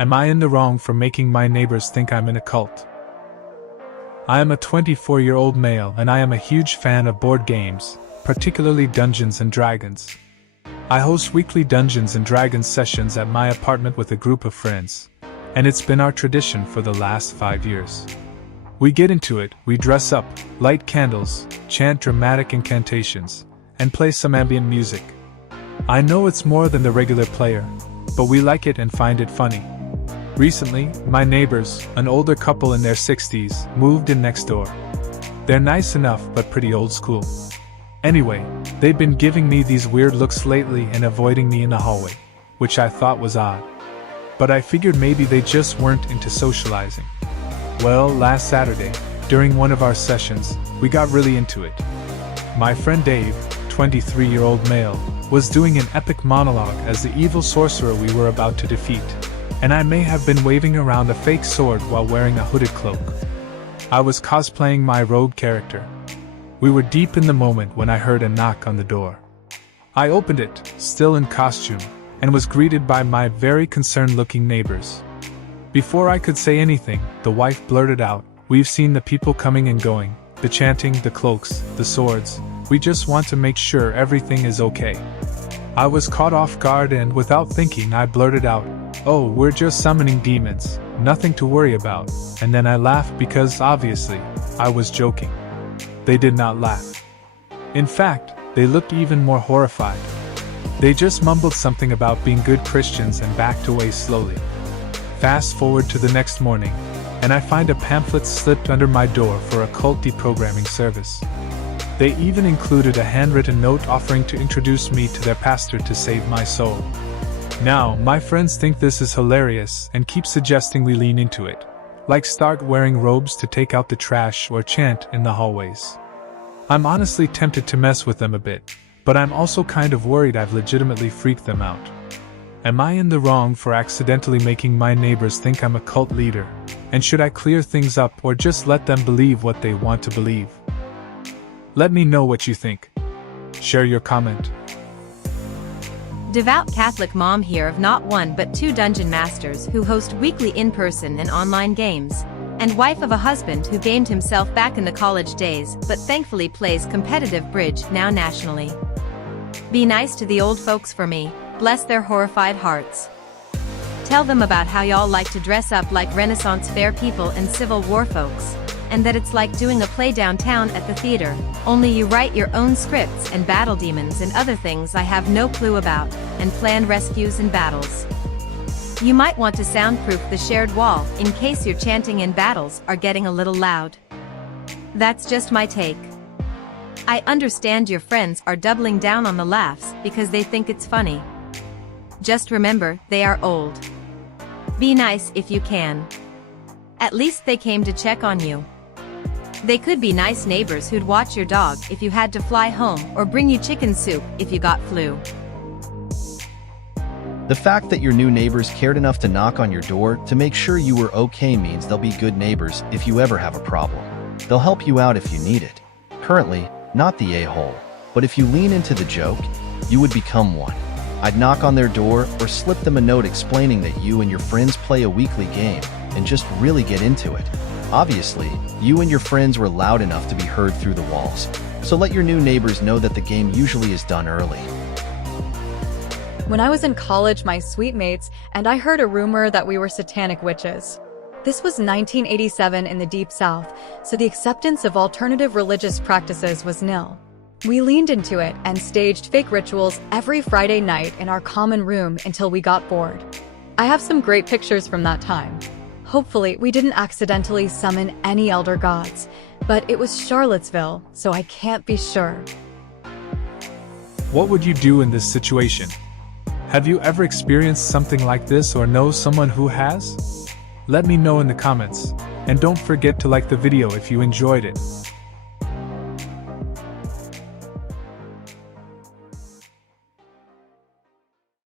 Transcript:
Am I in the wrong for making my neighbors think I'm in a cult? I am a 24-year-old male and I am a huge fan of board games, particularly Dungeons and Dragons. I host weekly Dungeons and Dragons sessions at my apartment with a group of friends, and it's been our tradition for the last 5 years. We get into it, we dress up, light candles, chant dramatic incantations, and play some ambient music. I know it's more than the regular player, but we like it and find it funny. Recently, my neighbors, an older couple in their 60s, moved in next door. They're nice enough but pretty old school. Anyway, they've been giving me these weird looks lately and avoiding me in the hallway, which I thought was odd. But I figured maybe they just weren't into socializing. Well, last Saturday, during one of our sessions, we got really into it. My friend Dave, 23-year-old male, was doing an epic monologue as the evil sorcerer we were about to defeat, and I may have been waving around a fake sword while wearing a hooded cloak. I was cosplaying my rogue character. We were deep in the moment when I heard a knock on the door. I opened it, still in costume, and was greeted by my very concerned-looking neighbors. Before I could say anything, the wife blurted out, "We've seen the people coming and going, the chanting, the cloaks, the swords. We just want to make sure everything is okay." I was caught off guard and, without thinking, I blurted out, "Oh, we're just summoning demons, nothing to worry about," and then I laughed because, obviously, I was joking. They did not laugh. In fact, they looked even more horrified. They just mumbled something about being good Christians and backed away slowly. Fast forward to the next morning, and I find a pamphlet slipped under my door for a cult deprogramming service. They even included a handwritten note offering to introduce me to their pastor to save my soul. Now, my friends think this is hilarious and keep suggesting we lean into it, like start wearing robes to take out the trash or chant in the hallways. I'm honestly tempted to mess with them a bit, but I'm also kind of worried I've legitimately freaked them out. Am I in the wrong for accidentally making my neighbors think I'm a cult leader? And should I clear things up or just let them believe what they want to believe? Let me know what you think. Share your comment. Devout Catholic mom here of not one but 2 dungeon masters who host weekly in-person and online games, and wife of a husband who gamed himself back in the college days but thankfully plays competitive bridge now nationally. Be nice to the old folks for me, bless their horrified hearts. Tell them about how y'all like to dress up like Renaissance fair people and Civil War folks, and that it's like doing a play downtown at the theater, only you write your own scripts and battle demons and other things I have no clue about, and plan rescues and battles. You might want to soundproof the shared wall in case your chanting and battles are getting a little loud. That's just my take. I understand your friends are doubling down on the laughs because they think it's funny. Just remember, they are old. Be nice if you can. At least they came to check on you. They could be nice neighbors who'd watch your dog if you had to fly home or bring you chicken soup if you got flu. The fact that your new neighbors cared enough to knock on your door to make sure you were okay means they'll be good neighbors if you ever have a problem. They'll help you out if you need it. Currently, not the a-hole, but if you lean into the joke, you would become one. I'd knock on their door or slip them a note explaining that you and your friends play a weekly game and just really get into it. Obviously, you and your friends were loud enough to be heard through the walls, so let your new neighbors know that the game usually is done early. When I was in college, my suite mates and I heard a rumor that we were satanic witches. This was 1987 in the Deep South, so the acceptance of alternative religious practices was nil. We leaned into it and staged fake rituals every Friday night in our common room until we got bored. I have some great pictures from that time. Hopefully, we didn't accidentally summon any elder gods, but it was Charlottesville, so I can't be sure. What would you do in this situation? Have you ever experienced something like this or know someone who has? Let me know in the comments, and don't forget to like the video if you enjoyed it.